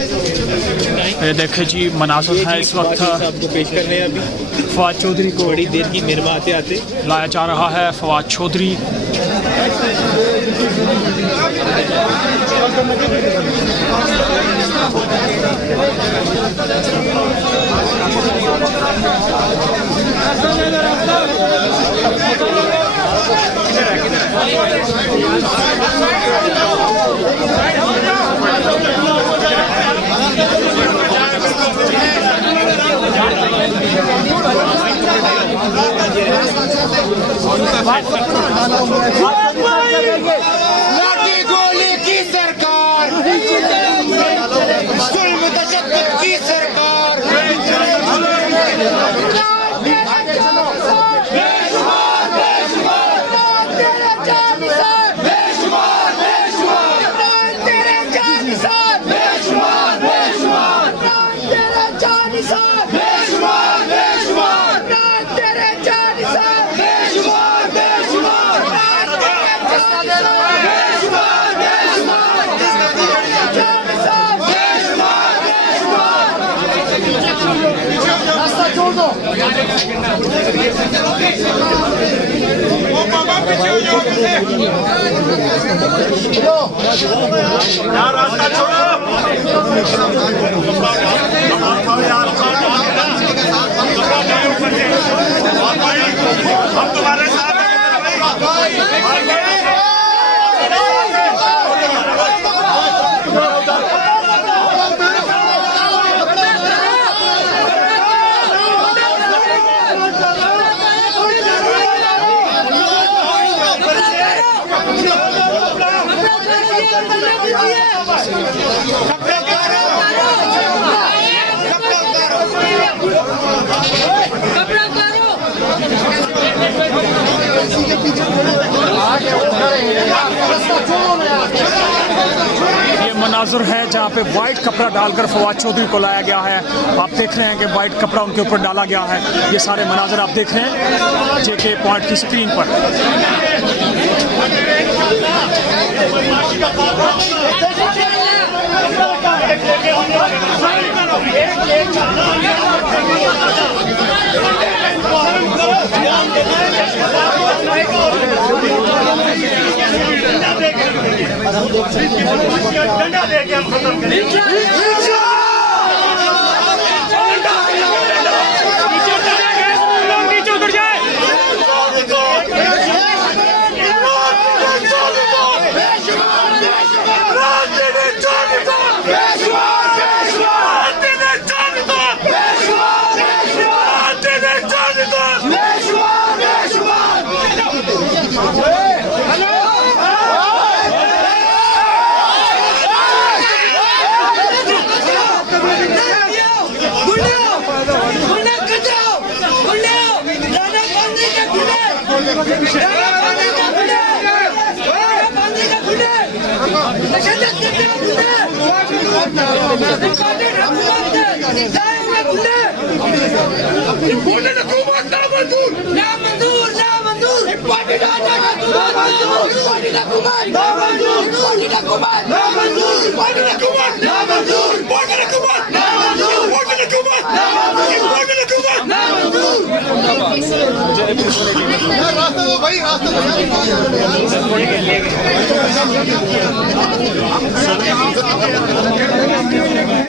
ये देखे जी मनाज़िर है इस वक्त आपको पेश कर रहे हैं। अभी फवाद चौधरी को बड़ी देर की मेहरमा आते आते लाया जा रहा है। फवाद चौधरी लाठी गोली की सरकार, जुल्म तशद्दुद की सरकार, रास्ता छोड़ो हम तुम्हारे साथ ये मनाज़िर है जहाँ पे वाइट कपड़ा डालकर फवाद चौधरी को लाया गया है। आप देख रहे हैं कि वाइट कपड़ा उनके ऊपर डाला गया है। ये सारे मनाज़िर आप देख रहे हैं JK पॉइंट की स्क्रीन पर। डंडा देके हम खत्म करेंगे। नीचे उतर जाए। रास्ता दो भाई, रास्ता दो।